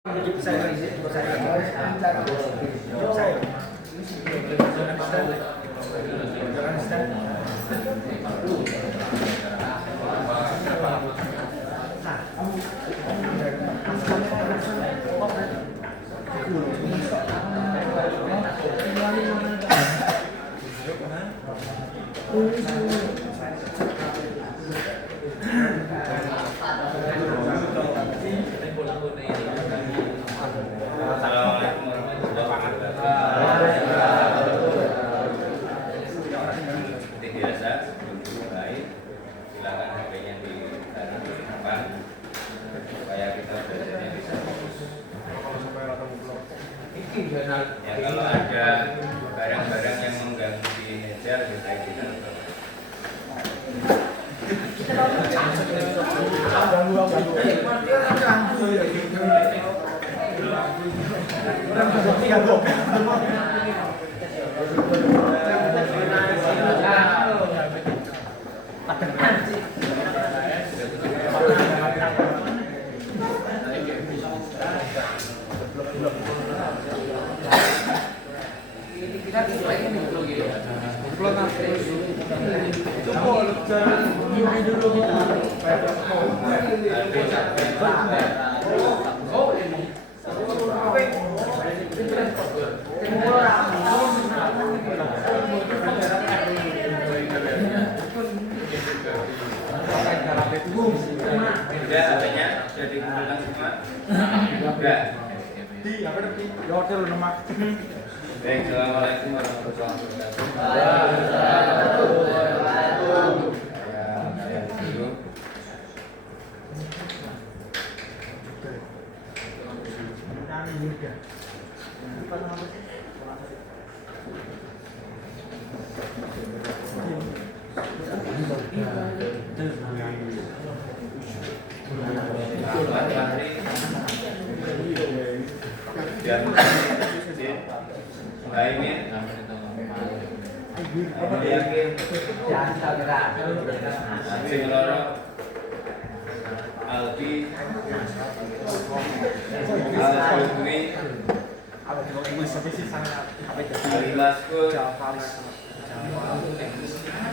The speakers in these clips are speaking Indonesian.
Ya, kalau ada barang-barang yang mengganggu di meja, kita Assalamualaikum warahmatullahi wabarakatuh.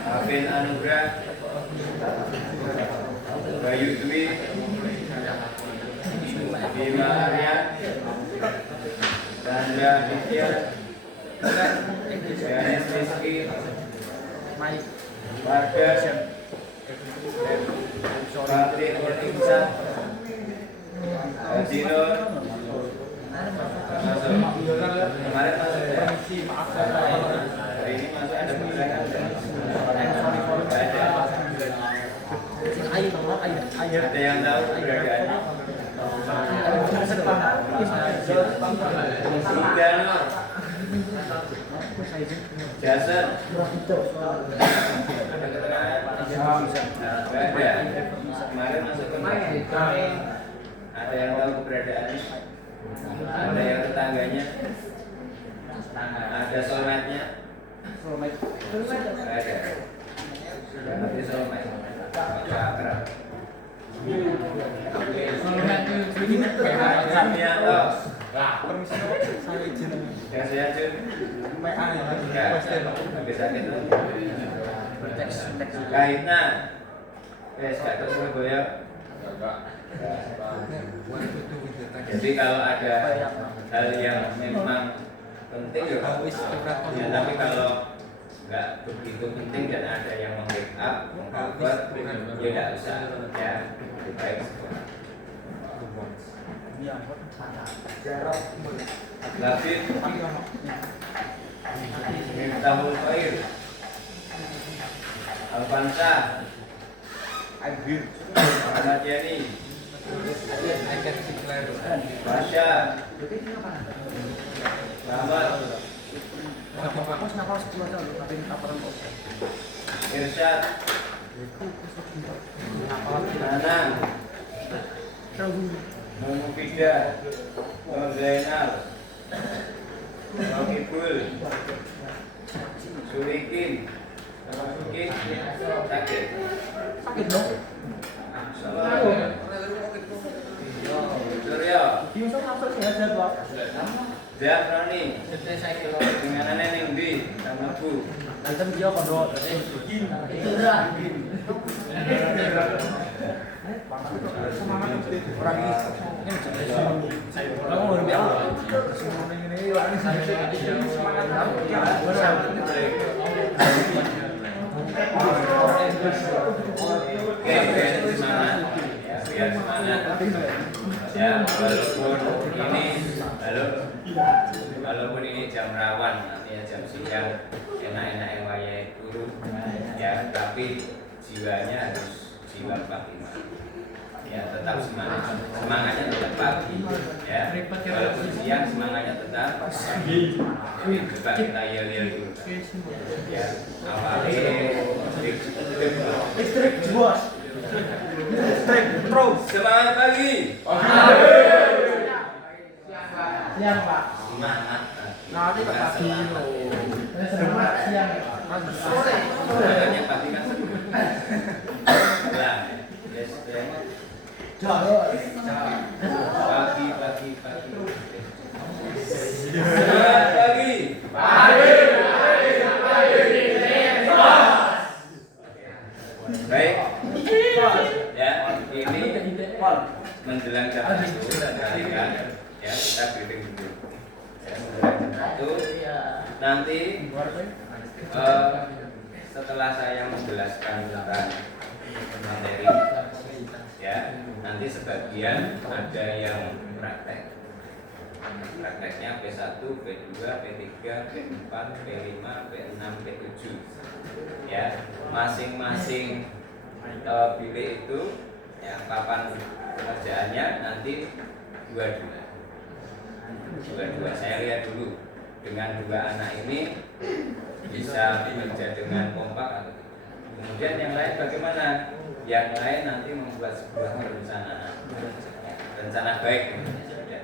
Alvin Anugrah, Bayu Dwi, Bima Arya, Chandra Nitya, Ganes Rizky, Warga, Patri Kortingsa, Hadirul, kemarin masuk ya? Hari ini masuk ada pemilihan. Ada yang tahu keberadaannya? Sugano, Jason, ada. Kemarin masuk kemarin. Ada yang tahu keberadaannya? Ada yang tetangganya? Ada soulmate-nya? Ada. Berarti soulmate. Akrab. Samianto. Permisi saya izin. Ya saya izin. PA ya. Bisa gitu. Kaitna. Gak terus Surabaya. Jadi kalau ada hal yang memang penting ya, tapi kalau nggak begitu penting dan ada yang meng-backup, meng-cover, ya nggak usah ya, lebih baik semua. Labib Miftahul Khair, Alfansyah, Ahmad Yani, Basya, Rahmat, Irsyad, Nanang, Mufidah, Nur Zainal, Rokibul, Surikin, Sakit, sakit dong. Suryo. Bisa masuk sih aja tuh. Jak Roni. Denganane ning ndi? Sama Bu. Antum dia kondo. Itu dah. Orang ini mau lebih awal. Ini orang biar semangat ya, walaupun ini jam rawan, artinya jam siang enak-enak yang wayai turu ya, tapi jiwanya harus jiwa Fatimah ya, tetap semangatnya tetap pagi ya, walaupun siang semangatnya tetap pagi. Jadi coba kita yel-yel dulu ya, awalnya listrik bos. Listrik terus. Semangat pagi. Siang Pak. Semangat. Nanti ke pagi loh. Semangat siang. Sore. Semangatnya pagi kan. Lah, yes, pagi. Semangat pagi. Baik. Ya, ini menjelang jam 1 dan kalian ya, kita briefing dulu. Ya, menjelang jam 1 nanti setelah saya menjelaskan tentang materi ya, nanti sebagian ada yang praktek. Prakteknya P1, P2, P3, P4, P5, P6, P7 ya, masing-masing bilik itu ya, papan pekerjaannya nanti dua-dua. Saya lihat dulu dengan dua anak ini bisa bekerja dengan kompak atau tidak. Kemudian yang lain bagaimana? Yang lain nanti membuat sebuah rencana baik ya,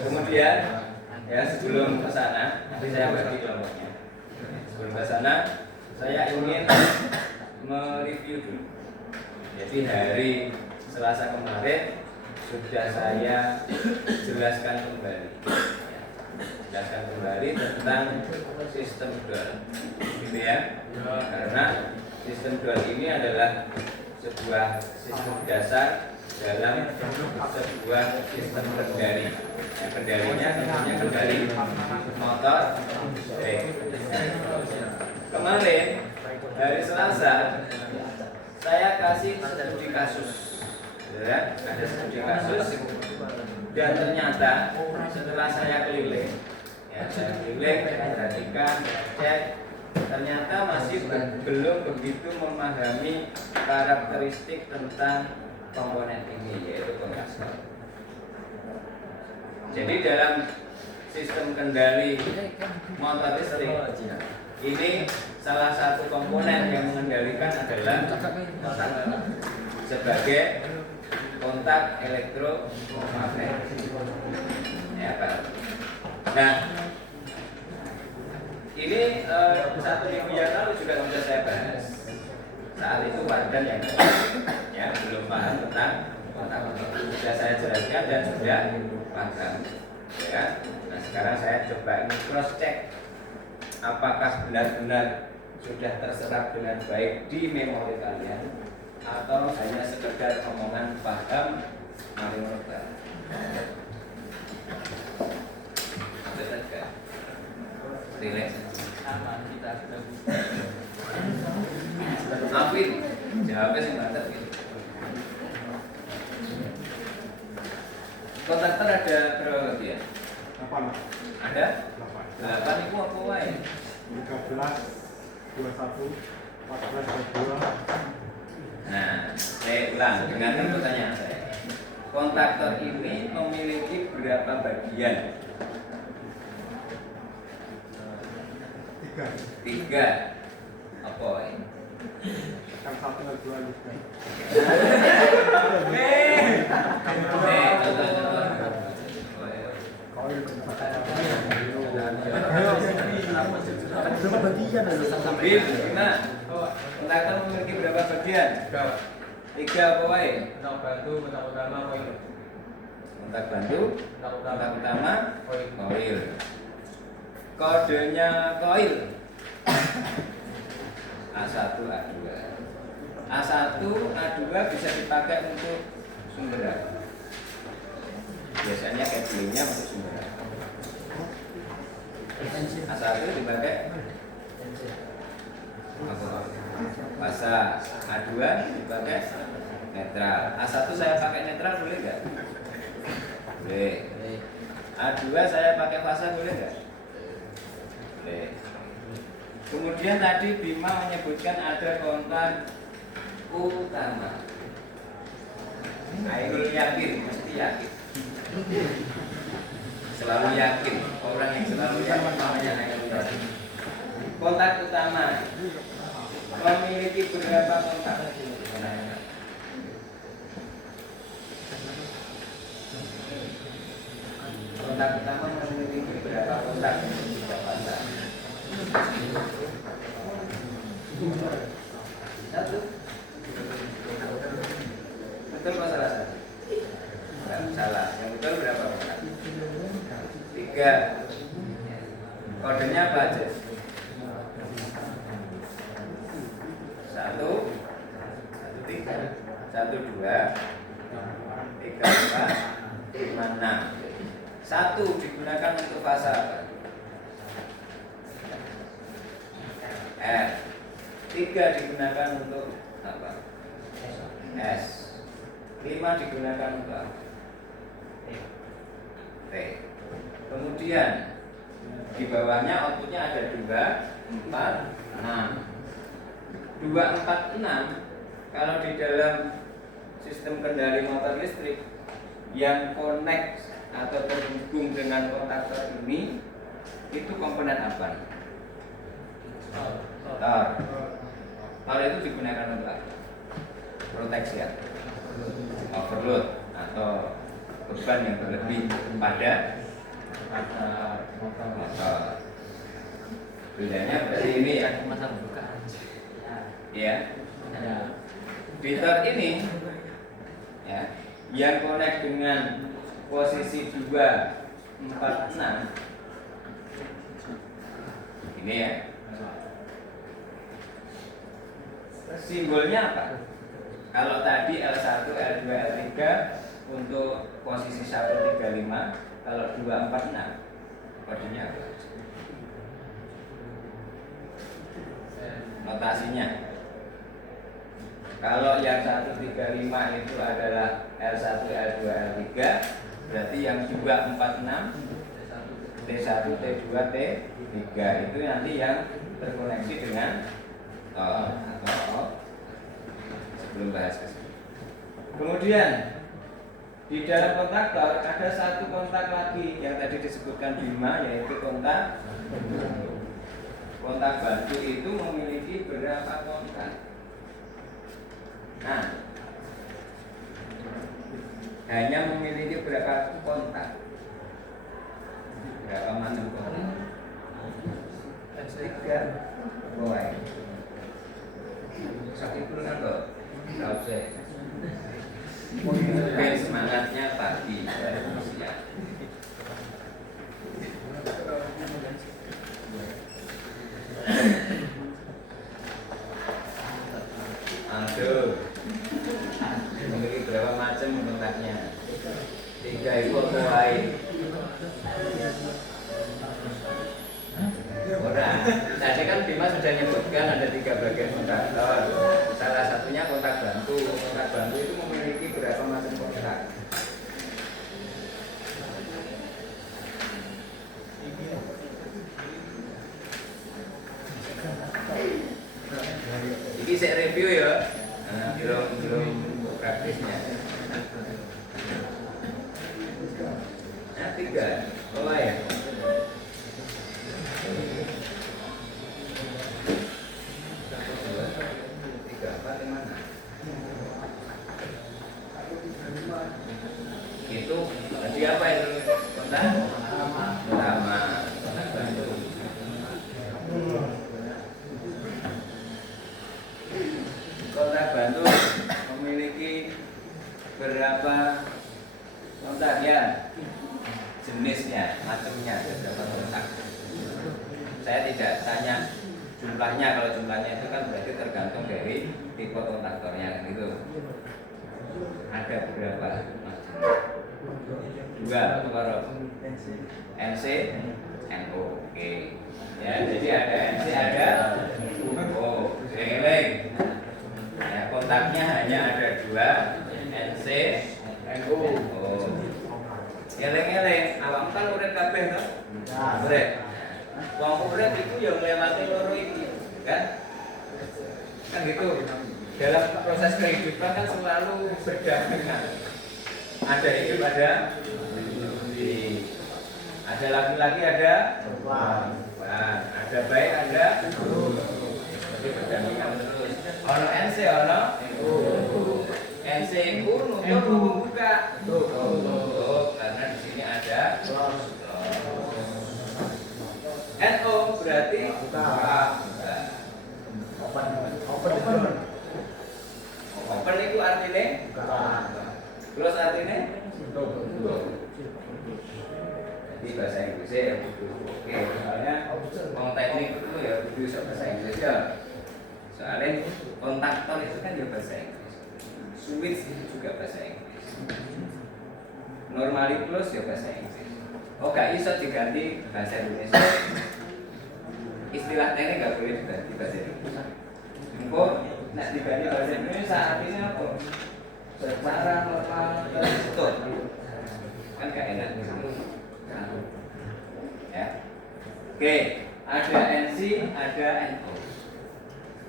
kemudian ya, sebelum ke sana nanti saya bagi kelompoknya. Sebelum ke sana saya ingin mereview dulu. Jadi hari Selasa kemarin sudah saya jelaskan kembali tentang sistem dual, gitu ya. Karena sistem dual ini adalah sebuah sistem dasar dalam sebuah sistem kendali. Ya, kendalinya tentunya kendali motor. Kemarin hari Selasa saya kasih studi kasus, ya, ada studi kasus, dan ternyata setelah saya keliling, ya, saya perhatikan, cek, ternyata masih belum begitu memahami karakteristik tentang komponen ini, yaitu kongastor. Jadi dalam sistem kendali motor listrik ini salah satu komponen yang mengendalikan adalah kontak sebagai kontak elektromagnetik. Ya, Pak. Nah, ini satu minggu yang lalu juga sudah saya bahas. Saat itu Wardan yang ya, belum paham tentang kontak. Sudah saya jelaskan dan sudah paham. Ya. Nah, sekarang saya coba ini cross check apakah benar-benar sudah terserap dengan baik di memori kalian atau hanya sekedar omongan paham mari merubah. Relax. Afid, jawabnya sih mantap gitu. Kontaktor ada berapa bagian? 8. Ada? 8 itu apa wae? 13, 21, 14, 22. Nah, saya ulang dengarkan pertanyaan saya. Kontaktor ini memiliki berapa bagian? 3. Apa wae? Yang 1 dan 2 juga. Berapa bagian ada sampai? Kontaktor memiliki berapa bagian? 3. Tiga apa wae? kontak bantu, kontak utama, koil. Kontak bantu, Kontak kontak utama, koil. koil. Kodenya koil. A1, A2. A1, A2 bisa dipakai untuk sumberan. Biasanya cablingnya untuk sumberan. A1 dipakai fasa, A2 dipakai netral. A1 saya pakai netral boleh nggak? Boleh. A2 saya pakai fasa boleh nggak? Boleh. Kemudian tadi Bima menyebutkan ada kontak utama. Ainul yakin, mesti yakin. Selalu yakin. Orang yang selalu yakin namanya Ainul yakin. Kontak utama memiliki berapa kontak? Kontak utama memiliki berapa kontak? Satu. Betul masalah satu? Enggak salah. Yang betul berapa kontak? 3. Kodenya apa aja? 1, 1, 3, 1, 2, 3, 4, 5, 6. 1 digunakan untuk fasa apa? R. 3 digunakan untuk apa? S. 5 digunakan untuk apa? T. Kemudian di bawahnya outputnya ada 2, 4, 6. 2, 4, 6 kalau di dalam sistem kendali motor listrik yang connect atau terhubung dengan kontaktor ini itu komponen apa? Tor. Tor itu digunakan untuk apa? Proteksi ya? Overload atau beban yang berlebih pada motor. Bedanya berarti ini ya. Ya. Di tor ini ya, yang connect dengan posisi 2, 4, 6 ini ya. Simbolnya apa? Kalau tadi L1, L2, L3 untuk posisi 135, kalau 2, 4, 6 kodenya apa? Notasinya. Kalau yang 135 itu adalah L1, L2, L3, berarti yang 2, 4, 6 T1, T2, T3 itu nanti yang terkoneksi dengan atau sebelum bahas ke sini. Kemudian di dalam kontaktor ada satu kontak lagi yang tadi disebutkan Bima, yaitu kontak bantu. Kontak bantu itu memiliki berapa kontak? Nah, hanya memiliki berapa kontak? Berapa macam kontak? 3. Boy. Sakit dulu kan loh. Gak usah. Mungkin semangatnya pagi siang. Aduh, memiliki berapa macam kontaknya? 3 itu apa lain? Orang. Tadi kan Bima sudah menyebutkan ada 3 bagian kontaktor. Salah satunya kontak bantu. Kontak bantu itu memiliki berapa macam kontak? Ini saya review ya. Nah, belum praktisnya. Nah, 3. Oh ya. 3, 4, 5, 6. Itu tadi apa itu? Kontak utama, kontak bantu. Kontak bantu memiliki pencarian jenisnya, macamnya ada berapa kontak. Saya tidak tanya jumlahnya, kalau jumlahnya itu kan berarti tergantung dari tipe kontaktornya gitu. Ada beberapa macam. Dua, NC, NO. Oke. Ya, jadi ada NC, ada NO. Eling. Ya, kontaknya hanya ada dua, NC, NO. Eling-eling, awak kan urip kabeh to? Urip. Wong urip itu ya nglewati loro iki, kan? Kan gitu. Dalam proses kehidupan kan selalu berdampingan. Ada hidup, ada mati. Ada laki-laki, ada perempuan. Ada baik, ada buruk. Jadi berdampingan terus. Ono NC, ono NC itu nutup membuka. Tutup karena di sini ada NO berarti buka. Open itu artinya buka. Close artinya tutup. Jadi bahasa Inggrisnya ya butuh. Oke, soalnya orang teknik itu ya butuh bahasa Inggris ya. Soalnya kontaktor itu kan ya bahasa Inggris. Switch itu juga bahasa Inggris. Normally close ya bahasa Inggris. Oh, gak bisa diganti bahasa Indonesia. Istilah teknik gak boleh diganti bahasa Indonesia. Engkau nak diganti bahasa Indonesia artinya apa? Secara normal tertutup. Kan gak enak. Ya. Oke, ada NC, ada NO.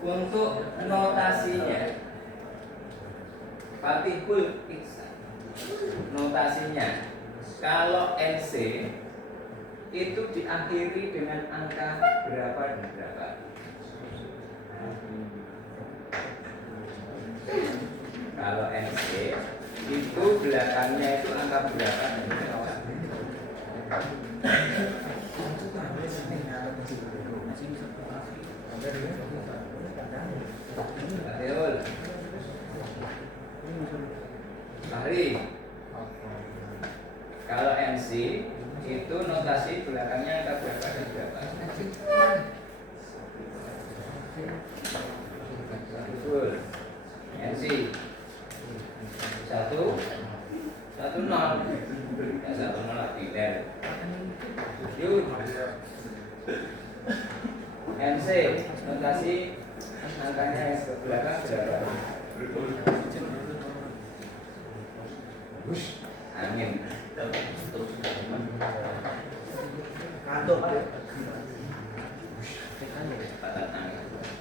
Untuk notasinya, partikul X. Notasinya, kalau NC itu diakhiri dengan angka berapa dan berapa. Kalau NC itu belakangnya itu angka berapa dan berapa. Betul. Mari. Kalau NC itu notasi belakangnya angka berapa dan berapa. Betul. NC 1 1 0. Ya 1 0 tidak. Yuk. NC notasi angkanya yang ke belakang berapa? Angin. Kantor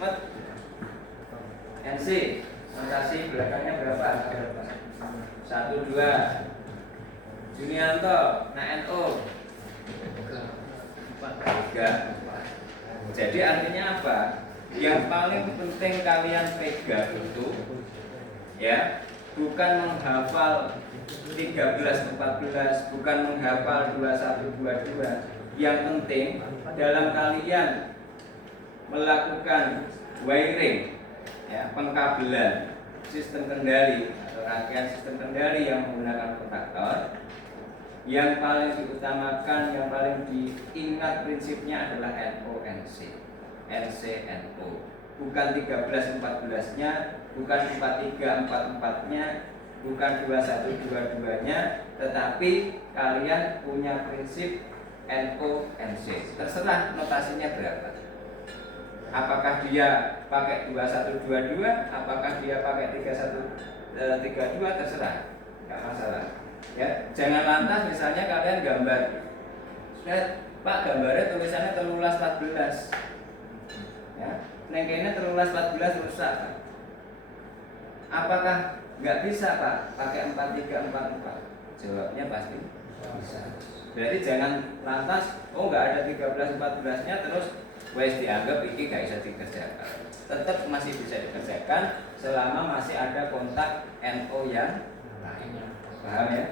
Pak. NC notasi belakangnya berapa? 1 2. Junianto, nah NO 3. Jadi artinya apa? Yang paling penting kalian pegang itu ya, bukan menghafal 13 14, bukan menghafal 21 22. Yang penting dalam kalian melakukan wiring ya, pengkabelan sistem kendali atau rangkaian sistem kendali yang menggunakan kontaktor, yang paling diutamakan, yang paling diingat prinsipnya adalah NO-NC, NC-NO. Bukan 13-14-nya, bukan 43-44-nya, bukan 21-22-nya, tetapi kalian punya prinsip NO-NC. Terserah notasinya berapa. Apakah dia pakai 21-22, apakah dia pakai 31-32, terserah, nggak masalah. Ya, jangan lantas misalnya kalian gambar, Pak gambarnya tulisannya 13-14, ya, nengkenya 13-14 rusak. Apakah nggak bisa Pak pakai 43-44? Jawabnya pasti bisa. Berarti jangan lantas, oh nggak ada 13-14-nya terus wes dianggap ini nggak bisa dikerjakan. Tetap masih bisa dikerjakan selama masih ada kontak NO yang lainnya. Paham ya?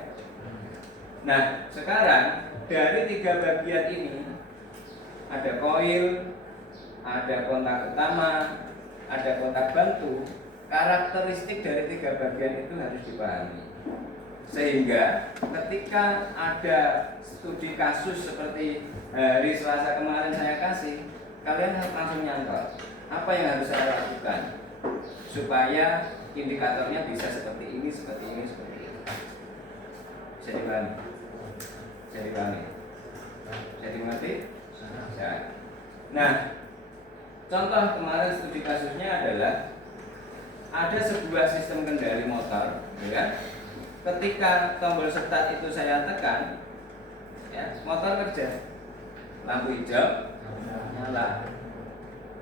Nah, sekarang dari 3 bagian ini ada koil, ada kontak utama, ada kontak bantu. Karakteristik dari 3 bagian itu harus dipahami. Sehingga ketika ada studi kasus seperti hari Selasa kemarin saya kasih, kalian langsung nyangkut apa yang harus saya lakukan supaya indikatornya bisa seperti ini, seperti ini, seperti ini. Bisa dipahami? Bisa dipahami? Bisa dimengerti? Ya. Nah, contoh kemarin studi kasusnya adalah ada sebuah sistem kendali motor, ya. Ketika tombol start itu saya tekan, ya, motor kerja, lampu hijau nyala.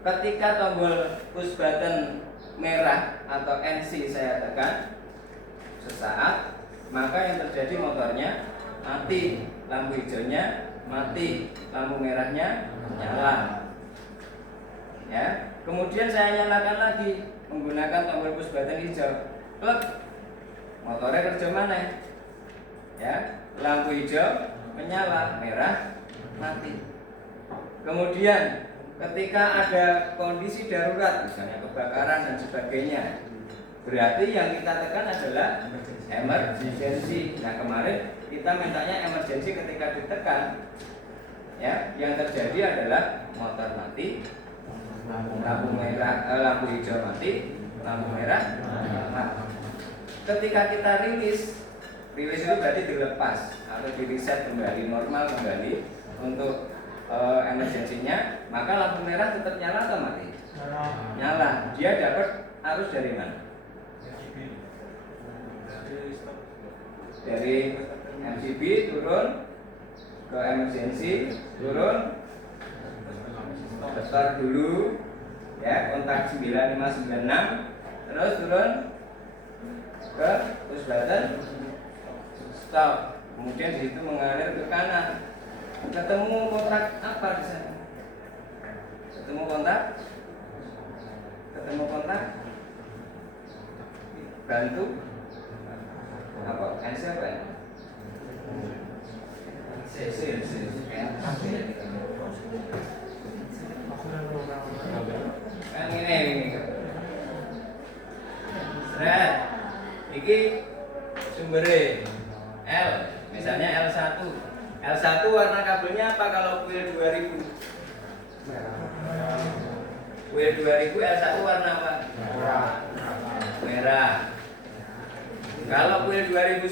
Ketika tombol push button merah atau NC saya tekan, sesaat, maka yang terjadi motornya mati, lampu hijaunya mati, lampu merahnya nyala. Ya, kemudian saya nyalakan lagi menggunakan tombol push button hijau, klek, motornya kerja mana? Ya, lampu hijau menyala, merah mati. Kemudian ketika ada kondisi darurat, misalnya kebakaran dan sebagainya, berarti yang kita tekan adalah emergency. Nah, kemarin kita mintanya emergency ketika ditekan, ya, yang terjadi adalah motor mati, lampu merah, lampu hijau mati, lampu merah mati. Ketika kita rilis itu berarti dilepas atau di reset kembali, normal kembali untuk emergensinya, maka lampu merah tetap nyala atau mati? Nyala. Dia dapat arus dari mana? Dari MCB turun ke emergency, turun, start dulu, ya, kontak 9596, terus turun ke push button stop. Kemudian di situ mengalir ke kanan. Ketemu kontak apa di sana? Ketemu kontak bantu apa? NC apa ya? Kan ini. Seret. Iki sumbernya L, misalnya L1. L1 warna kabelnya apa kalau kuil 2000? Kuil 2000 L1 warna apa? Merah. Kalau kuil 2011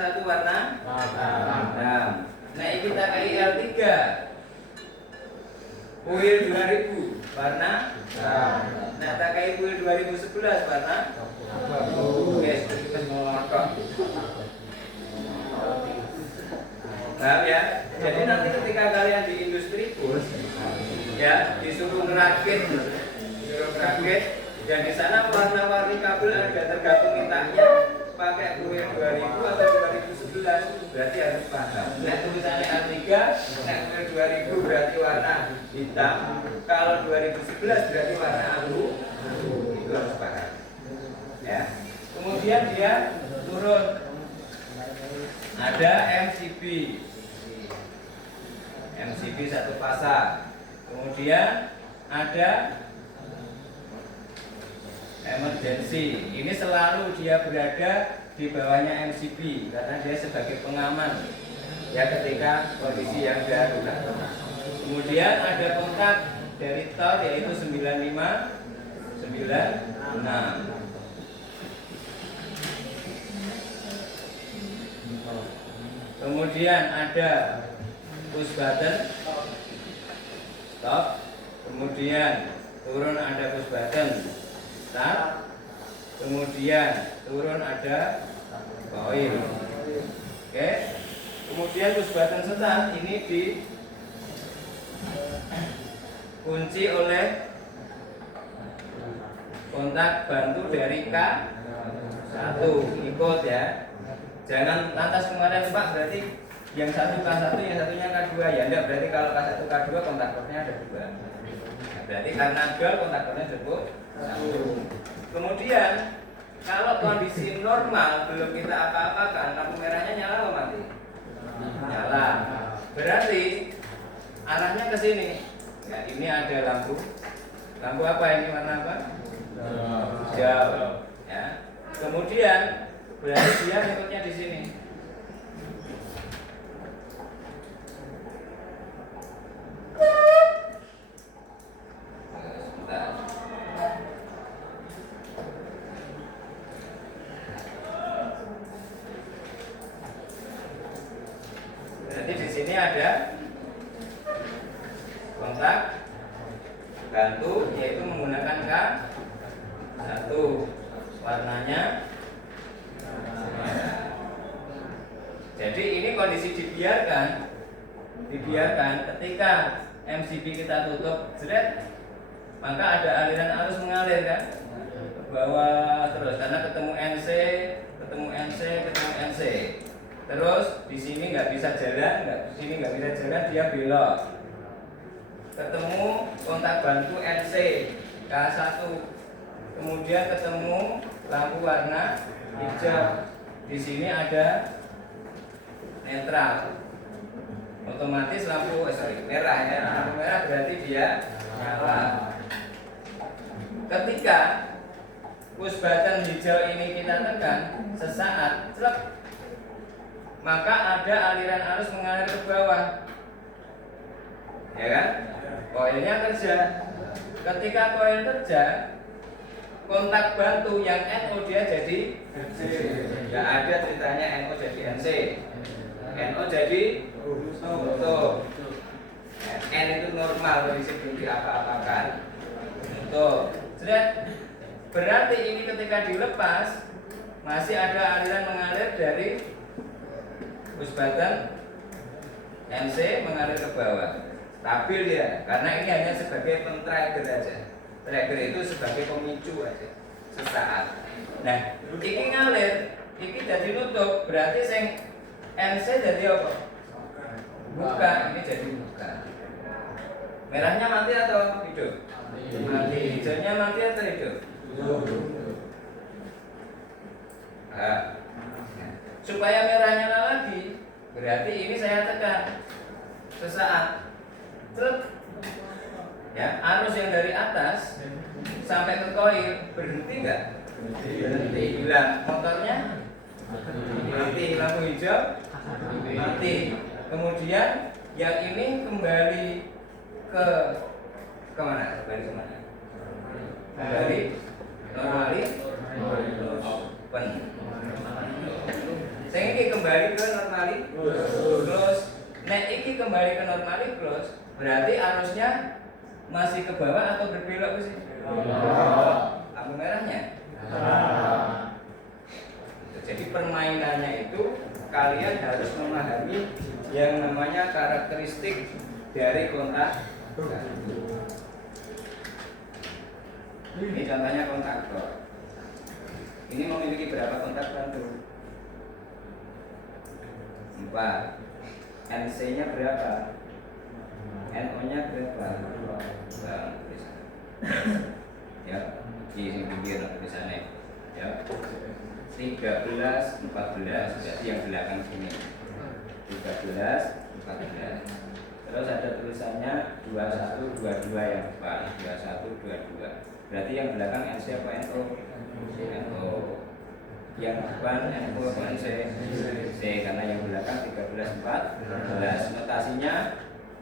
L1 warna hitam. Nah, ini kita kali L3. Kuil 2000 warna hitam. Nah, tak kayak kuil 2011 warna oke, paham ya? Jadi nanti ketika kalian di industri pun, ya, disuruh ngerakit, dan di sana warna-warni kabel ada tergantung mintanya pakai kuil 2000 atau 2011, berarti harus paham. Nah, tulisannya A3, nah kuil 2000 berarti warna hitam, kalau 2011 berarti warna abu, itu harus paham. Ya. Kemudian dia turun, ada MCB satu pasang. Kemudian ada emergency. Ini selalu dia berada di bawahnya MCB karena dia sebagai pengaman, ya, ketika kondisi yang darurat. Kemudian ada kontak dari tor yaitu 9596. Kemudian ada push button stop. Kemudian turun ada push button start. Kemudian turun ada koin. Oke. Kemudian push button start ini dikunci oleh kontak bantu dari K1. Ikut ya. Jangan lantas kemarin Pak, berarti yang satu K1, yang satunya K2 ya. Enggak, berarti kalau K1 K2 kontaktornya ada 2. Nah, berarti karena dual kontaktornya cukup 1. Kemudian kalau kondisi normal belum kita apa-apakan, lampu merahnya nyala atau mati? Nyala. Berarti arahnya ke sini. Ya, ini ada lampu. Lampu apa ini, warna apa? Hijau. Ya. Kemudian berarti dia ngikutnya di sini. Sebentar. Berarti di sini ada kontak bantu, yaitu menggunakan K1, warnanya merah. Jadi ini kondisi dibiarkan ketika MCB kita tutup jret, maka ada aliran arus mengalir kan ke bawah terus, karena ketemu NC, ketemu NC. Terus di sini nggak bisa jalan, dia belok. Ketemu kontak bantu NC K1, kemudian ketemu lampu warna hijau. Di sini ada netral, otomatis lampu merah ya. Lampu merah berarti dia nyala. Ketika push button hijau ini kita tekan sesaat, celep, maka ada aliran arus mengalir ke bawah, ya kan? Koilnya kerja. Ketika koil kerja, kontak bantu yang NO dia jadi NC. Nggak ada ceritanya NO jadi NC. NO jadi tutup. N itu normal, kondisi belum diapa-apakan. Tutup. Berarti ini ketika dilepas masih ada aliran mengalir dari push button NC mengalir ke bawah. Stabil ya, karena ini hanya sebagai pen-trigger aja. Trigger itu sebagai pemicu aja sesaat. Nah, ini ngalir, ini jadi nutup, berarti sing NC jadi apa? Buka, ini jadi buka. Merahnya mati atau hidup? Mati. Hijaunya mati atau hidup? Nah, supaya merah nyala lagi, berarti ini saya tekan sesaat. Terus ya, arus yang dari atas sampai ke koil berhenti nggak? Berhenti. Hilang motornya mati, lampu hijau mati. Kemudian yang ini kembali ke mana? Kembali normali open. Saya ini kembali ke normali close. Nek ini kembali ke normali close, berarti arusnya masih ke bawah atau berbelok ke sini? Lampu merahnya. Jadi permainannya itu kalian harus memahami yang namanya karakteristik dari kontak. Ini contohnya kontaktor. Ini memiliki berapa kontak bantu? 4. NC-nya berapa? NO-nya berapa? Ya, di sini pinggir tulisannya. Ya. 13, 14, jadi yang belakang sini. 13, 14. Terus ada tulisannya 21, 22 yang depan, 21, 22. Berarti yang belakang NC apa NO? NO. Yang depan NO apa NC? C, karena yang belakang 13, 14. Notasinya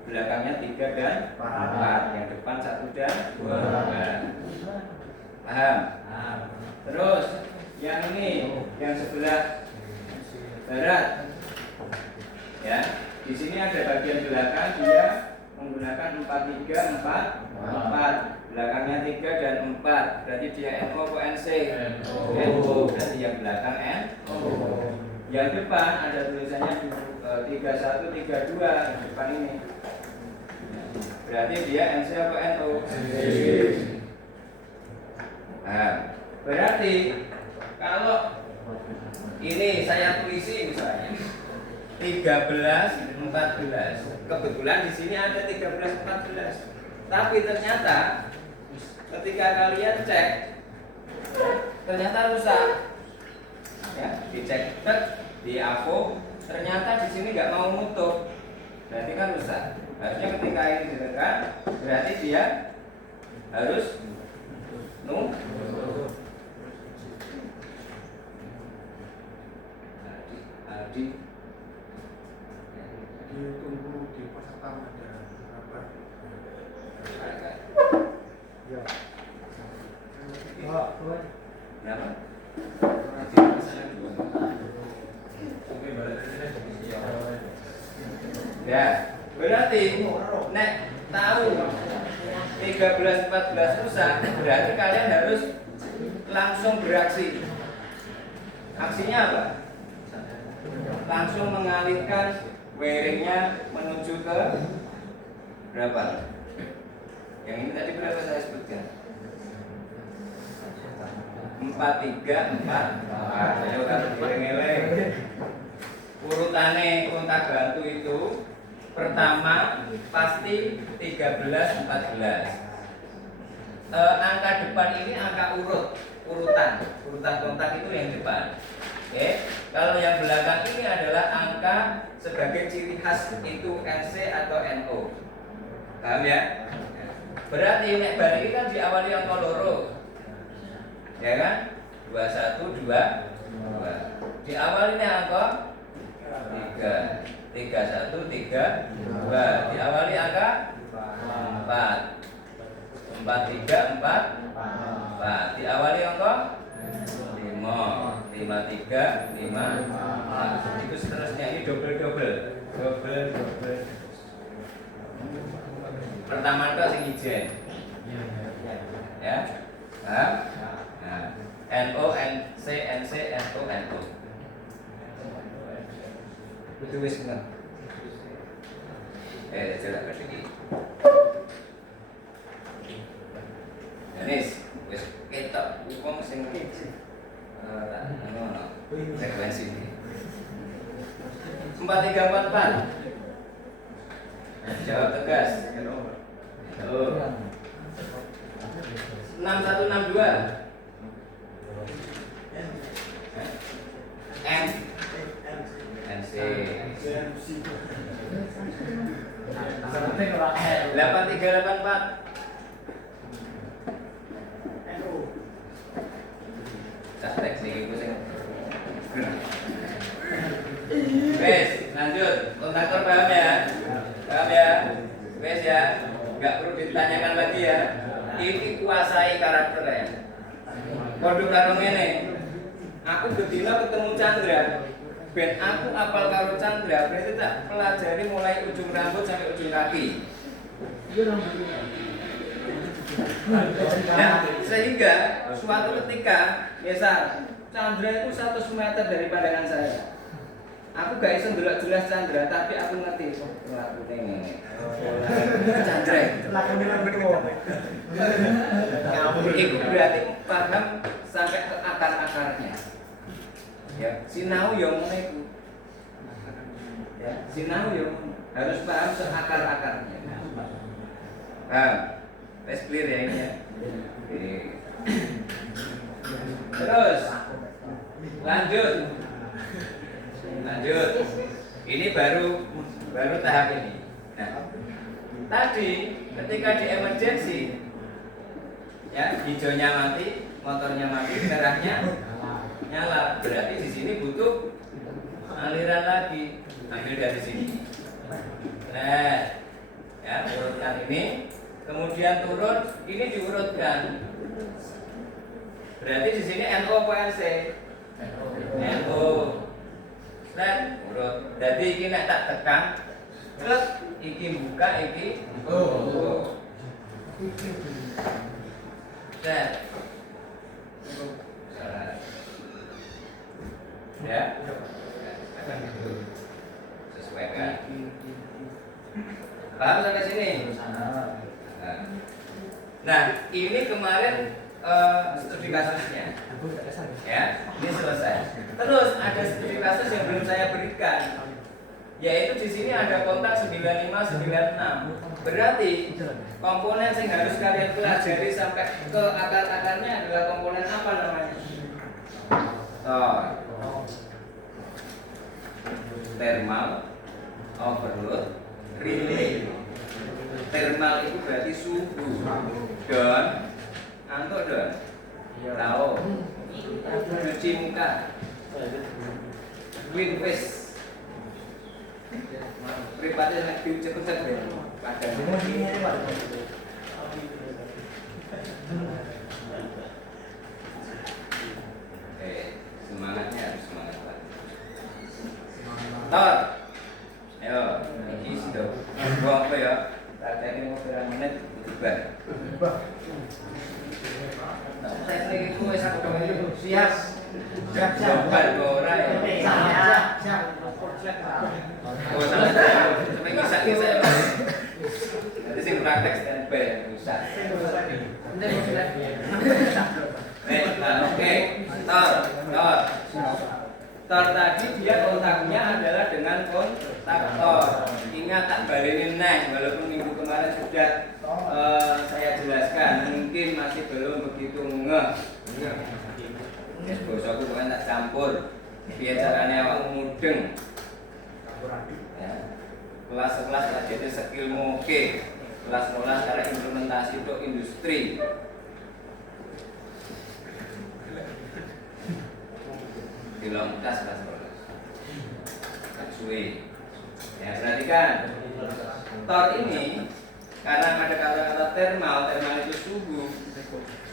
belakangnya 3 dan 4, yang depan 1 dan 2. Paham? Terus yang ini, yang sebelah barat, ya. Di sini ada bagian belakang, dia menggunakan 4, 3, 4. Belakangnya 3 dan 4. Berarti dia NO atau NC? NO. Berarti yang belakang NO. Yang depan ada tulisannya 31, 32. Yang depan ini. Berarti dia NC atau NO? Nah, berarti kalau ini saya tulisi misalnya 13, 14. Kebetulan di sini ada 13, 14. Tapi ternyata ketika kalian cek, ternyata rusak. Ya, dicek di AVO, ternyata di sini nggak mau nutup. Berarti kan rusak. Harusnya ketika ini ditekan, berarti dia harus nutup. ditunggu di pos pertama ada berapa? Ya. Berapa? Ya, berarti nek tahu 13-14 rusak, berarti kalian harus langsung beraksi. Aksinya apa? Langsung mengalihkan wiringnya menuju ke berapa? Yang ini tadi berapa saya sebutkan? 4, 3, 4. Ayo kalau dileng-eleng. Urutane kontak bantu itu pertama pasti 13, 14. Angka depan ini angka urutan kontak itu yang depan. Oke, kalau yang belakang ini adalah angka sebagai ciri khas itu NC atau NO. Paham ya? Berarti nek bar ini kan diawali angka loro. Ya kan? 21, 2, 2. Diawali nek angka 3, 31, 3, 2. Diawali angka 4, 43, 4. Diawali angka 5, 53, 5. Itu seterusnya, ini double. Pertama itu sing ijen. Ya. Paham? Nah, NO, NC, NC, NO, NO. Itu wis ngen. Jelek iki. Janis, wis ketok wong sing ngono. Frekuensi ini. 4344. Jawab tegas. 6162. M NC 8384. Catek sing iku sing. Wes, lanjut. Kontaktor paham ya? Paham ya? Wes ya. Enggak perlu ditanyakan lagi ya. Ini kuasai karakternya. Kodok karo ngene. Aku bedina ketemu Chandra. Ben aku apal karo Chandra, berarti tak pelajari mulai ujung rambut sampai ujung kaki. Nah, sehingga suatu ketika, misal Chandra itu 100 meter dari pandangan saya. Aku gak bisa ndelok jelas Chandra, tapi aku ngerti lakune ngene. Chandra lakune itu berarti paham sampai ke akar-akarnya. Ya, sinau yang ngono iku. Ya, sinau yang harus paham seakar-akarnya. Paham? Tes clear ya ini ya. Terus lanjut. Ini baru tahap ini. Nah, tadi ketika di emergency, ya hijaunya mati, motornya mati, merahnya nyala. Berarti di sini butuh aliran lagi. Ambil dari sini. Nah, ya urutkan ini, kemudian turun, ini diurutkan. Berarti di sini NO apa NC? NO. Set, urut. Jadi iki nek tak tekan, klek iki buka iki. Oh. Set. Ya. Sesuaikan. Paham sampai sini? Nah, ini kemarin studi kasusnya. Ya, ini selesai. Terus ada studi kasus yang belum saya berikan, yaitu di sini ada kontak 9596. Berarti komponen yang harus kalian pelajari sampai ke akar-akarnya adalah komponen apa namanya? Thermal overload relay. Thermal itu berarti suhu. Don, antuk don. Tahu. Cuci muka. Wind face. Pripatnya nek diucap-ucap ya. Kadang. Semangatnya harus semangat Pak. Tor. Ayo, iki sudah. Gua apa ya? Tak ini mau berapa menit tiba. Saya lagi ku wis aku siap. Siap ora ya. Siap. Oh, sampai kisah-kisah. Nanti sing praktek standby bisa. Oke. Tor tadi dia kontaknya adalah dengan kontaktor. Ingat tak balinin neh, walaupun minggu kemarin sudah saya jelaskan, mungkin masih belum begitu ngeh. Bosoku bukan tak campur. Biar caranya awak mudeng. Ya. Kelas-kelas jadi skill moke. Kelas-kelas cara implementasi untuk industri. Dilongkas kelas-kelas. Suwe. Ya, perhatikan. Tor ini karena ada kata-kata thermal itu suhu.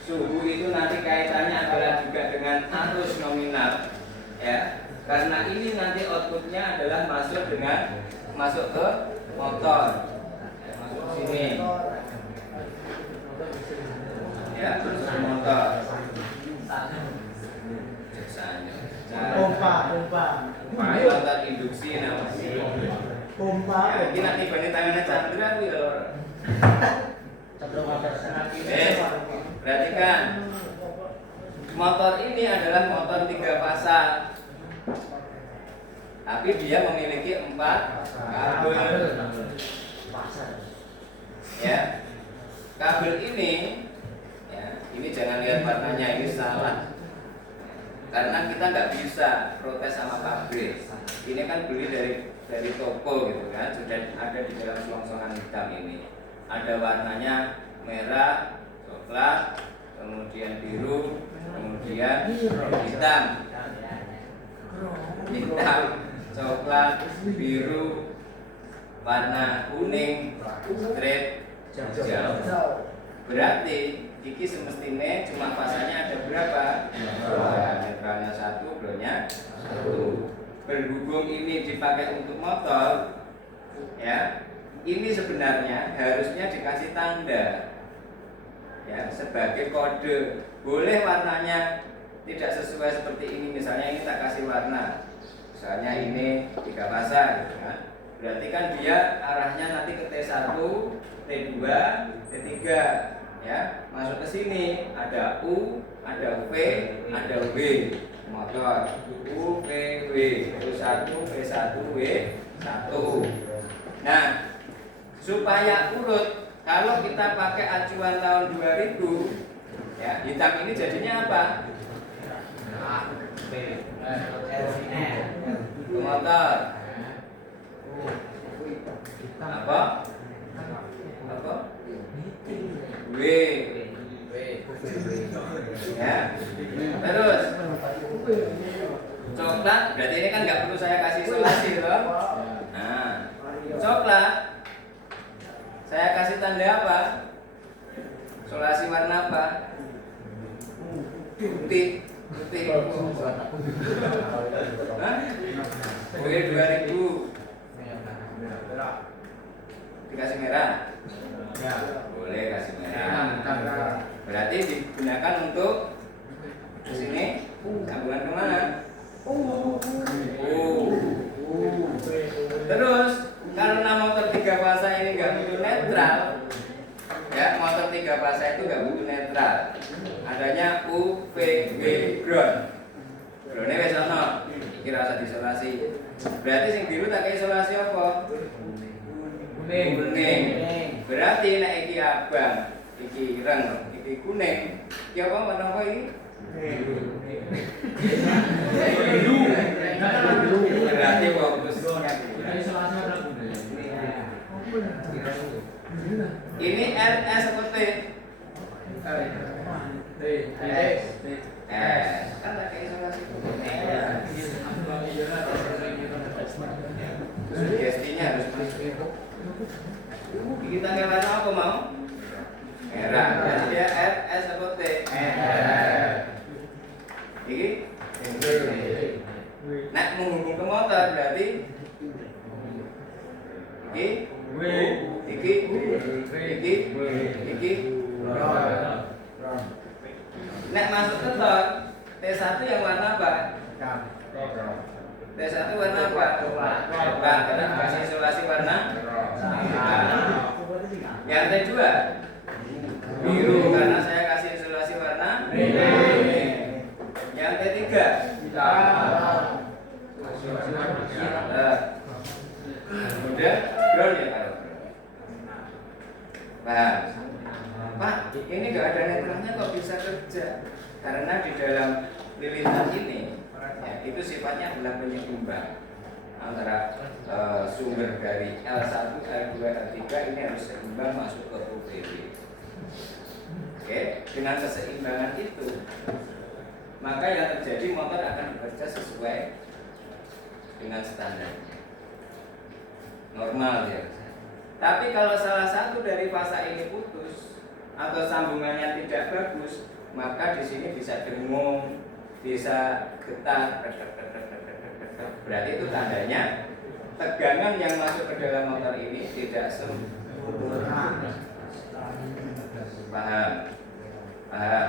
Suhu itu nanti kaitannya adalah juga dengan arus nominal. Ya, karena ini nanti outputnya adalah masuk ke motor. Ya, masuk ke sini. Ya, masuk ke motor. Pompa. Motor induksi namanya. Pompa. Ya, ini nanti banding tangannya Chandra kuwi lho. Perhatikan. Motor ini adalah motor 3 fasa. Tapi dia memiliki 4 kabel. Ya. Kabel ini ya, ini jangan lihat warnanya, ini salah. Karena kita nggak bisa protes sama pabrik. Ini kan beli dari toko gitu kan, sudah ada di dalam selongsongan hitam ini. Ada warnanya merah, coklat, kemudian biru, kemudian hitam, coklat, biru, warna kuning, strip, hijau. Berarti iki semestinya cuma fasanya ada berapa? Netralnya 1, groundnya 1. Berhubung ini dipakai untuk motor, ya, ini sebenarnya harusnya dikasih tanda, ya, sebagai kode. Boleh warnanya tidak sesuai seperti ini, misalnya ini tak kasih warna, misalnya ini 3 fasa, gitu kan? Berarti kan dia arahnya nanti ke T1, T2, T3. Ya, masuk ke sini ada U, ada V, ada W, motor U, V, W, U1, V1, W1. Nah, supaya urut, kalau kita pakai acuan tahun 2000, ya, hitam ini jadinya apa? Motor. Apa? W. Ya. Terus coklat, berarti ini kan nggak perlu saya kasih isolasi loh. Nah, coklat saya kasih tanda apa? Isolasi warna apa? Putih. Hah? W 2000. Dikasih merah. Boleh kasih merah. Berarti digunakan untuk di sini sambungan kemana? Terus karena motor 3 fasa ini nggak butuh netral, ya, motor 3 fasa itu nggak butuh netral. Adanya U, V, W, ground. Groundnya wes ono. Iki rasa diisolasi. Berarti sing biru tak kayak isolasi apa? Kuning. Berarti nek iki abang, iki ireng, iki kuning. Iki apa warna apa iki? Biru. Berarti fokus. Ini RS atau T? Kan tak kayak isolasi. Sugesti Iki tanggal warna apa mau? Merah. Berarti dia R, S atau T? Iki? Nek menghubung ke motor berarti iki? Iki? Nek masuk ke tor, T1 yang warna apa? T1 warna apa? Coklat, karena dikasih isolasi warna yang T2 biru, karena saya kasih isolasi warna yang T3 udah ground ya Pak? Paham? Pak, ini nggak ada netralnya kok bisa kerja? Karena di dalam lilitan ini ya, itu sifatnya adalah penyeimbang antara sumber dari L1, L2, L3 ini harus seimbang masuk ke UPB. Oke, dengan keseimbangan itu maka yang terjadi motor akan bekerja sesuai dengan standarnya normal ya. Tapi kalau salah satu dari fasa ini putus atau sambungannya tidak bagus, maka di sini bisa dengung, bisa getar, berarti itu tandanya tegangan yang masuk ke dalam motor ini tidak sempurna. Paham? Paham?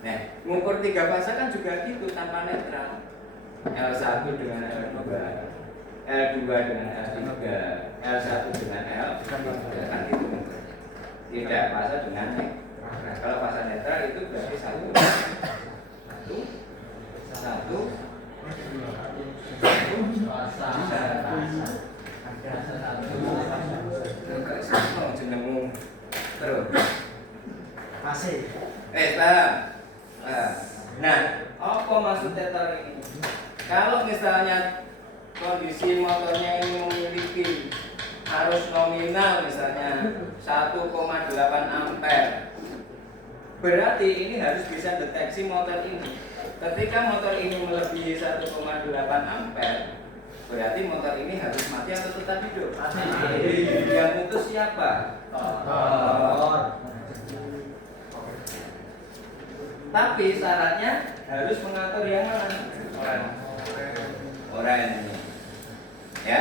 Nah, mengukur 3 fasa kan juga gitu tanpa netral. L1 dengan L2, L2 dengan L3, L1 dengan L3 kan gitu mengukurnya. Tidak fasa dengan netral. Kalau fasa netral itu berarti satu. Jenengmu terus. Masih. Paham? Nah, apa maksud tether ini? Kalau misalnya kondisi motornya ini memiliki arus nominal misalnya 1,8 ampere, berarti ini harus bisa deteksi motor ini. Ketika motor ini melebihi 1,8 ampere, berarti motor ini harus mati atau tetap hidup? Mati. Yang putus siapa? Tapi syaratnya harus mengatur yang mana? Oren. Ya,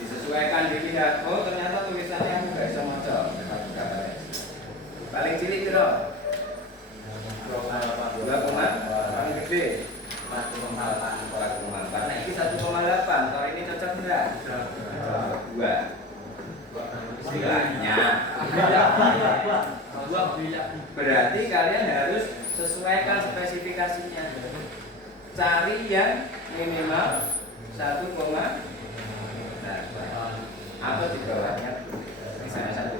disesuaikan dilihat. Oh, ternyata tulisannya aku nggak bisa maca. Paling cilik kira 2, paling gede 4,4. Nah, ini 1,8. Kalau ini cocok enggak? 2. Istilahnya. Berarti kalian harus sesuaikan spesifikasinya. Cari yang minimal 1,8 atau di bawahnya misalnya 1,7.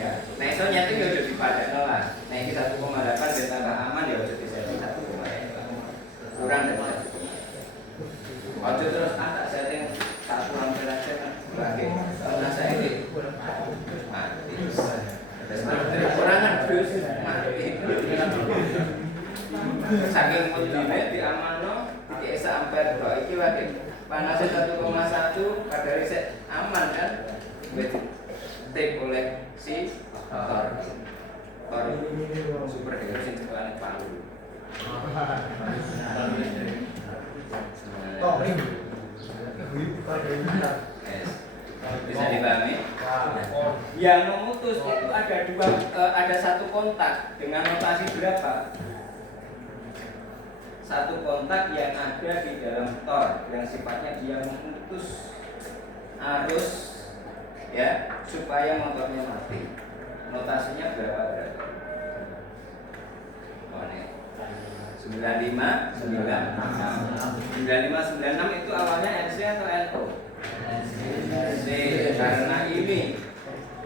Ya, nah itu nyata ya udah dipadano lah. Nah ini 1,8 dan tambah aman ya udah disetting 1,8 kurang dari 1,8. Ojo terus tak setting 1 ampere aja kan bagi karena saya ini mati. Terus kurangan terus mati. Saking mudine di amanno iki sak ampere kok iki wae panasnya 1,1 kadar riset aman kan wis take oleh si motor superhero sing cekelane palu. Bisa dipahami? Yang memutus itu ada satu kontak dengan notasi berapa? Satu kontak yang ada di dalam tor yang sifatnya dia memutus arus ya supaya motornya mati. Notasinya berapa? Oh, nih. 9596 itu awalnya NC atau NO? NC. Karena ini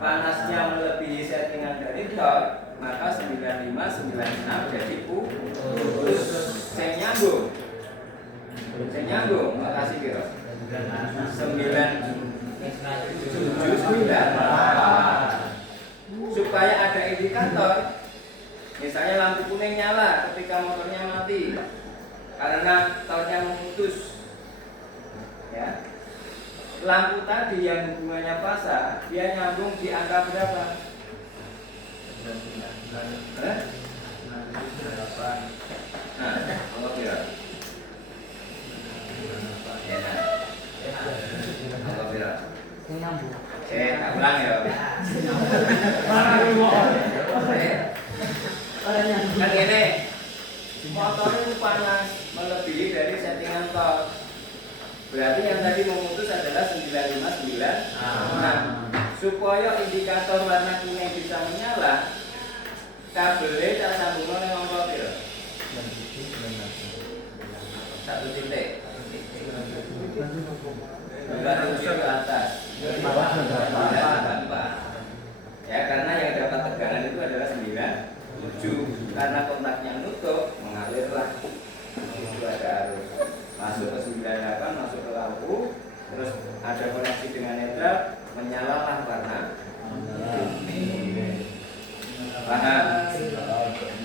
panasnya melebihi settingan dari tor, maka 9596 jadi putus. Saya nyambung makasih kira 979 supaya ada indikator. Misalnya lampu kuning nyala ketika motornya mati karena tornya memutus ya. lampu tadi yang hubungannya fasa, dia nyambung di angka berapa? Nah, kalau kira kalau kira tak ulang ya. Kan ini motor itu panas melebihi dari settingan tol. Berarti yang tadi memutus adalah 959. Nah, supaya indikator warna kuning bisa menyala, kabelnya tak sambung oleh nomor piro? 1 titik. 200 ke atas. Ya, karena yang dapat tegangan itu adalah 97. Karena kontaknya nutup, mengalirlah. Itu ada arus masuk ke 98, masuk ke lampu, terus ada koneksi dengan netral, menyalalah warna. Paham?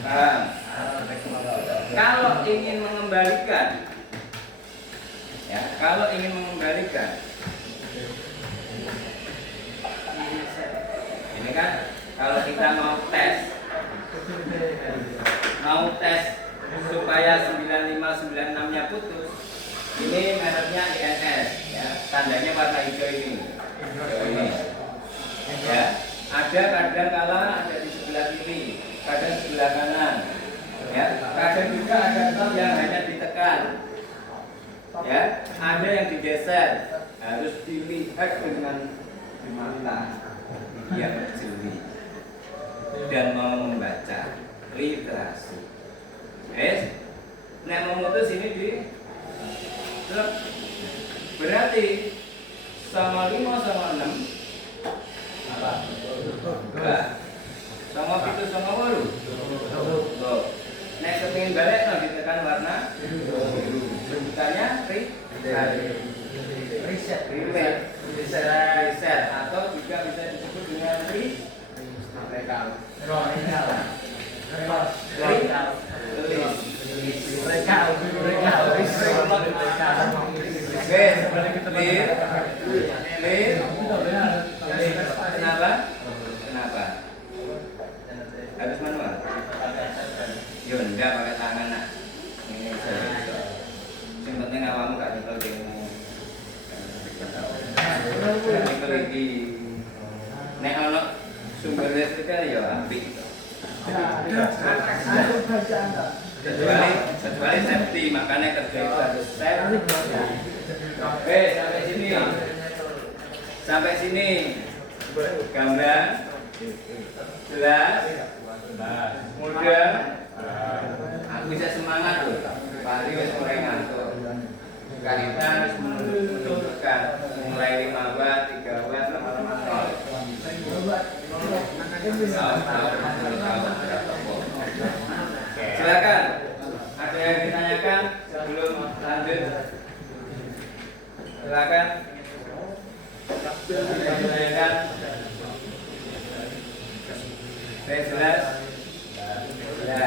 Paham? Kalau ingin mengembalikan, ya, kalau ingin mengembalikan, ini kan kalau kita mau tes supaya 9596-nya putus, ini mereknya INS, ya, tandanya warna hijau ini. Ya, ada kadang kala ada di sebelah kiri, kadang sebelah kanan, ya, kadang juga ada yang hanya ditekan, ya, ada yang digeser, harus dilihat dengan mata, dia berjeli dan mau membaca literasi. Nek memutus ini di berarti sama 5 sama 6 apa? Enggak. Sama itu sama 8. Tuh. Nek kepengin balik no ditekan warna biru. Sebutannya reset atau juga bisa disebut dengan Kenapa? Harus manual? Yo, enggak pakai tangan nak. Ini yang penting awakmu gak nyekel demo. Nyekel iki. Nek ana sumber listrik ya apik. Kecuali safety, makanya kerja itu harus safe. Oke, sampai sini gambar jelas, mudah. Aku bisa semangat loh. Pak Ari wis mulai ngantuk. Kita harus menunjukkan mulai 5 watt, 3 watt, lama-lama 0. Silakan. Ada yang ditanyakan sebelum lanjut? Silakan. Ditanyakan. Saya jelas. Ya.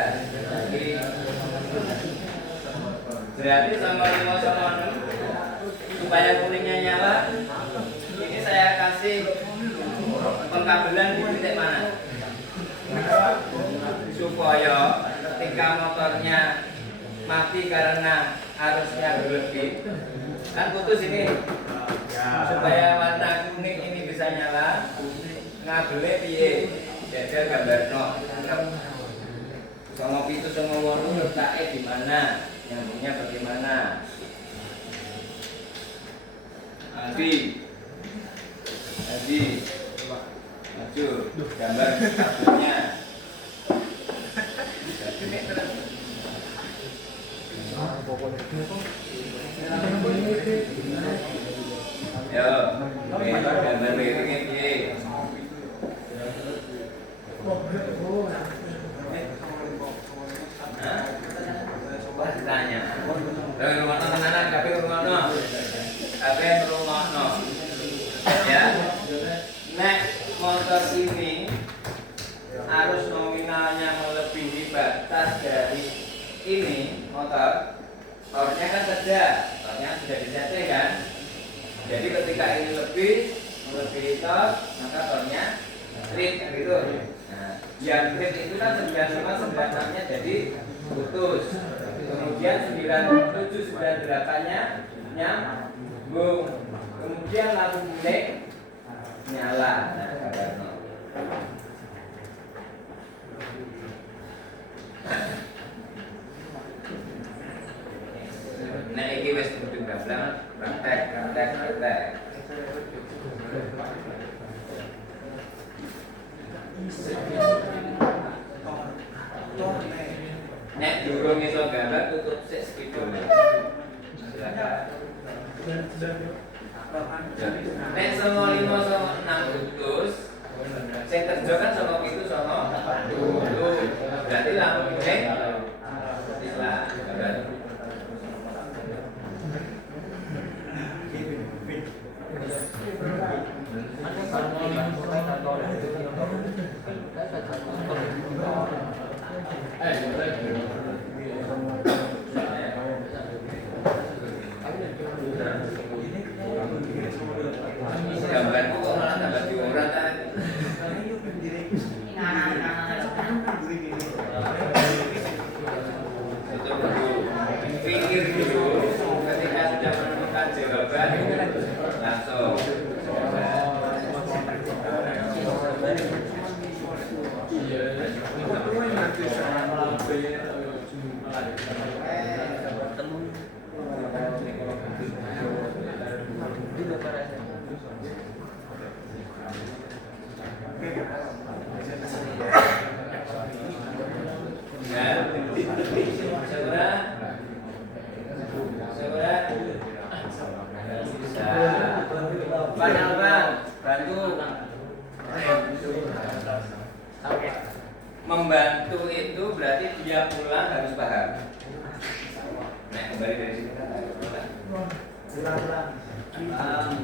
Berarti sama 5 sama 6 supaya kuningnya nyala. Ini saya kasih pengkabelan di titik mana? Supaya ketika motornya mati karena arusnya berlebih, kan putus ini. Supaya warna kuning ini bisa nyala, ngabele piye? Jajal gambar no. Sama itu sama warna letaknya di mana? Nyambungnya bagaimana? Adi, maju, gambar kabelnya. Yo, gambar ini piye? Coba ditanya. Dari rumah tenanan, tapi rumah ya. Nek motor ini arus nominalnya melebihi batas dari ini motor, tornya kan kerja, tornya sudah disetting kan, Jadi ketika ini lebih melebihi tos, maka tornya straight kan gitu. Nah, yang straight itu kan 95 96-nya jadi putus. Kemudian 97 98-nya nyambung. Kemudian lampu kuning nyala. Nah, kabarnya. Nah, ini wis kudu gamblang praktek. Nek durung iso gambar tutup sik spidol. Silakan. Nek 95 putus, sing kerja kan 97 berarti lampu kuning nyala. Gambarku kok malah tambah diurat kan? Itu dulu, pikir dulu. Ketika sudah menemukan jawaban, langsung. Membantu itu berarti dia pulang harus paham. Nah, kembali dari sini kan harus pulang.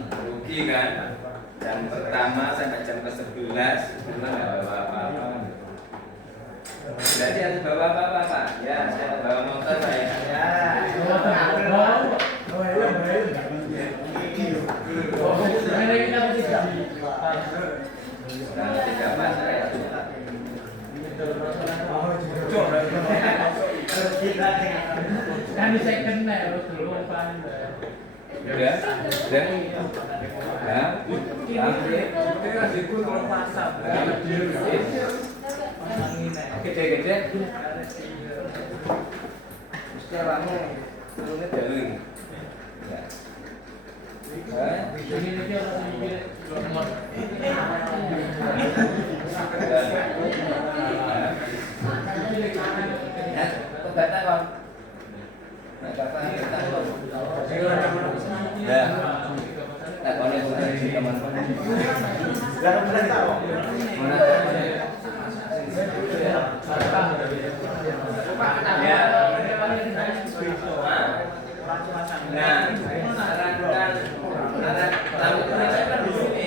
Rugi kan? Jam pertama sampai jam ke-11 pulang nggak bawa apa-apa. Berarti harus bawa apa-apa Pak? Ya, saya bawa motor saya. Ya. Kalau tidak pas saya kan bisa kena harus dulu apa udah gede-gede mesti kamu turunnya dulu ya. Kata Bang. Nah, kata kita ya. Tak boleh di teman-teman. Enggak bisa tahu. Ya. Nah, sarankan tahu Indonesia kan di sini.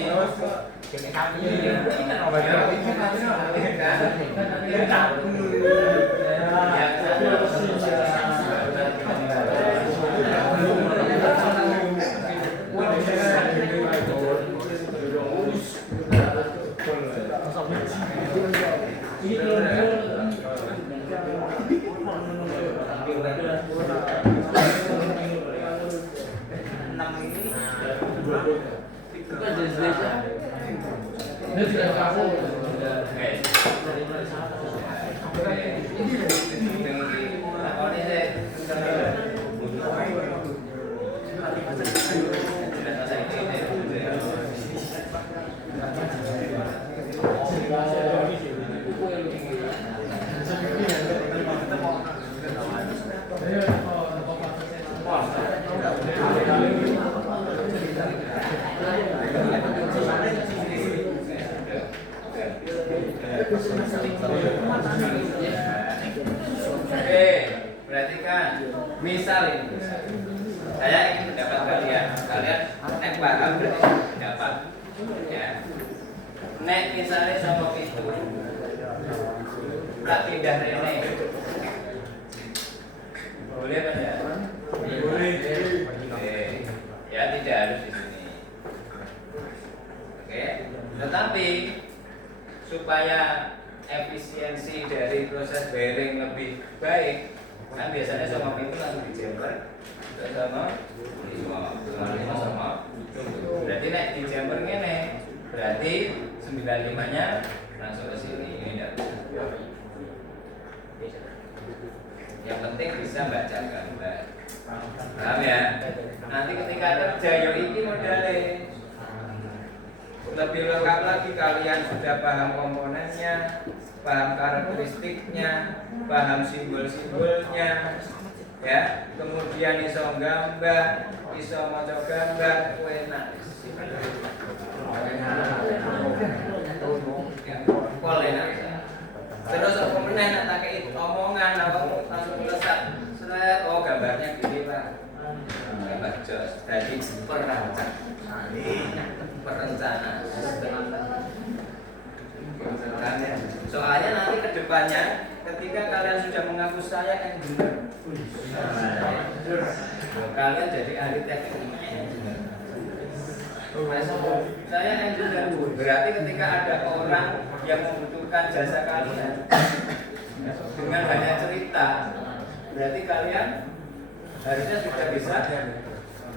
Oke, perhatikan. Misal ini, saya ingin pendapat kalian. Kalian paham berarti pendapat. Ya. Nek misalnya sama itu, tak pindah rene. Boleh apa ya? Boleh. Ya tidak harus di sini. Tetapi supaya efisiensi dari proses bearing lebih baik, kan biasanya somop itu langsung dijemper sama berarti nek dijemper ngene berarti 95 nya langsung ke sini, ini enggak bisa. Yang penting bisa baca gambar, paham ya? Nanti ketika kerja yo iki modalnya lebih lengkap lagi, kalian sudah paham komponennya, paham karakteristiknya, paham simbol-simbolnya, ya. Kemudian iso gambar, iso maca gambar, enak. Terus apa meneh nek tak kei omongan awak langsung melesat. Seret, oh gambarnya gini, Pak. Gambar jos, dadi perencanaan. Soalnya nanti ke depannya ketika kalian sudah mengaku saya engineer, kalian jadi ahli teknik engineer. Saya engineer, berarti ketika ada orang yang membutuhkan jasa kalian dengan hanya cerita, berarti kalian harusnya sudah bisa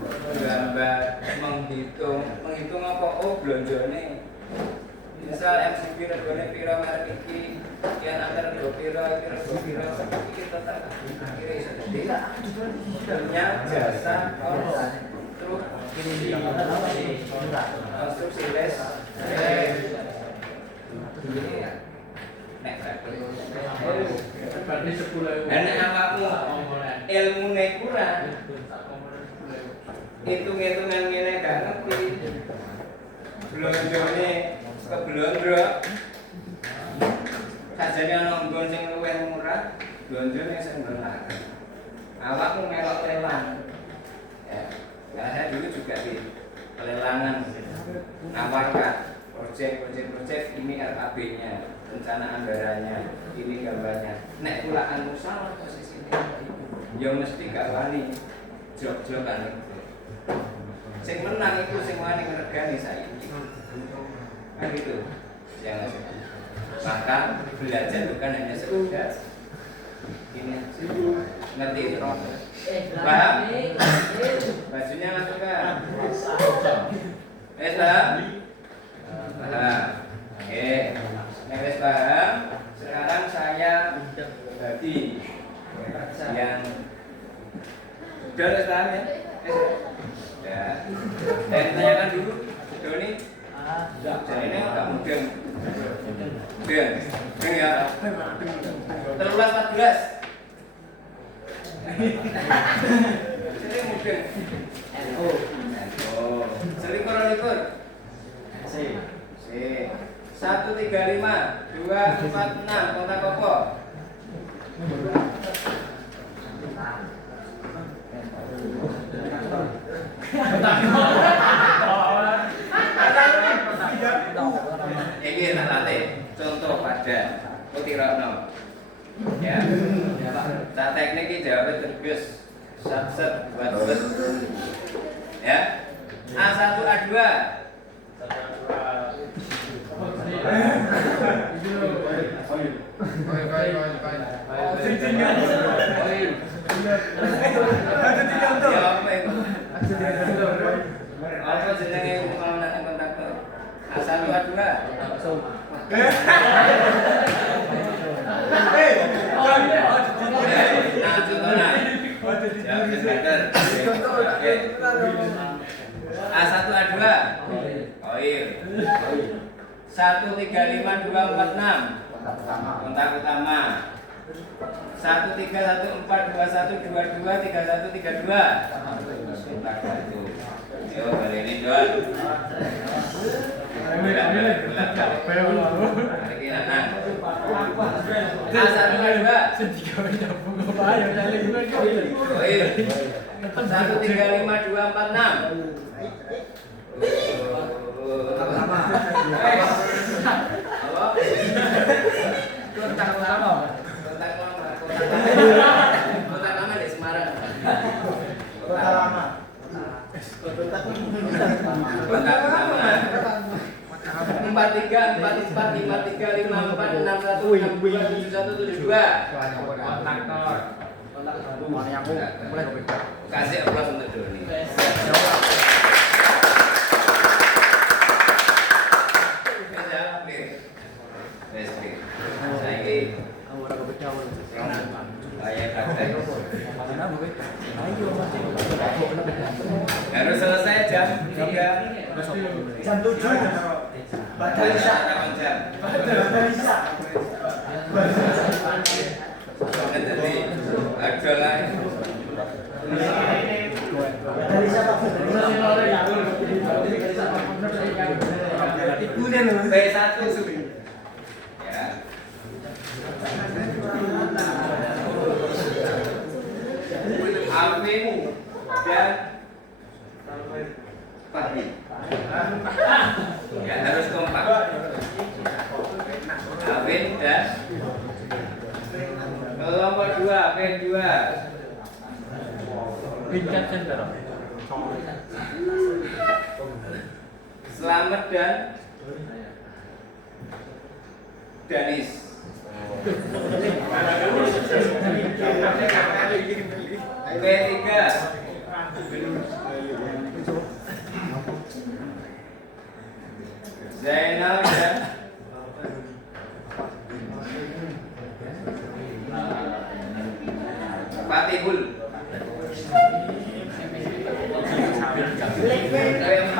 menggambar, menghitung apa, oh belonjone misal MCB regane pira merek iki yen antar pira iki tetap akhirnya iso punya jasa konstruksi les nek berarti 10.000 nek awakmu ilmune kurang hitung-hitungan ngene gak ngerti blonjone keblondrok sajane ana nggon sing luwih murah blonjone sing murah awakmu melok lelang ya saya dulu juga di pelelangan nawarkan proyek ini RAB-nya, rencana anggarannya, ini gambarnya. Nek pula anu salah posisinya, ya mesti gak wani jog-jogan. Sing menang itu sing wani ngregani saiki. Kan gitu. Jangan. Maka belajar bukan hanya sekedar ini ngerti itu. Paham? Bajunya langsung kan? Paham? Paham. Oke. Wis paham. Sekarang saya bagi yang udah paham ya? Ya. Saya tanyakan dulu, Doni. Jadi ini enggak mungkin. Mungkin ya. 13-14. Sering mungkin. Oh. Sering likur. Si. 135 246 kontak kopo. Ini tak latih contoh pada Utirono. Ya. Tak teknik ini jawabnya terges sat-set buat ya. A1 A2 apa jenenge kalau nak kontaktor A1 A2 A1 A2 oil 135246 kontak utama 131421223132 kontak itu. Yo kali ini Don. A1A2 Kota lama di Semarang. Kota lama. Kasih aplaus untuk Doni. Harus selesai jam 3. Jam 7. Batal isya. Batal isya. Jadi ada lagi. Batal isya Pak. B1 ya. Alvin dan Fahmi. Ya harus kompak. Alvin dan kelompok 2, P2. Selamat dan Danis. P3 Zainal dan Fatihul. P4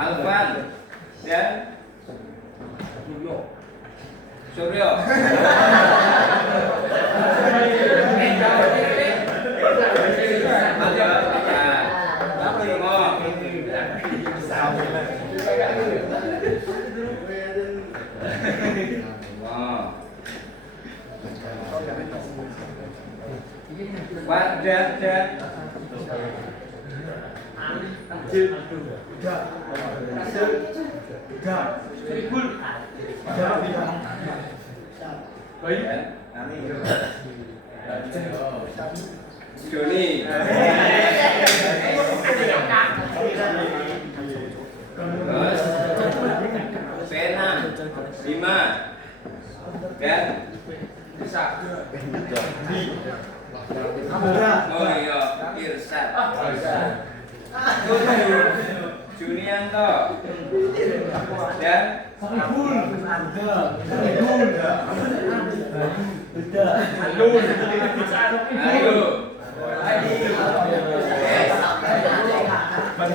Alvan dan Suryo. Wadah dan Joni. Terus Pena 5 dan Mulyo Irsyad. Junianto dan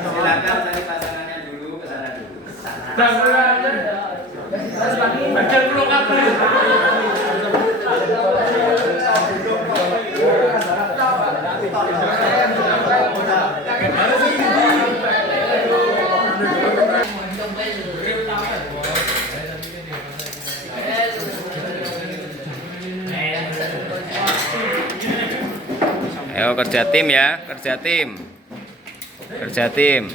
silakan cari pasangannya dulu, ke sana dulu. Ayo kerja tim ya, kerja tim. Kerja tim.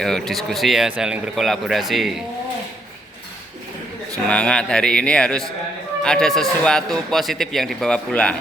Yo, diskusi ya, saling berkolaborasi. Semangat, hari ini harus ada sesuatu positif yang dibawa pulang.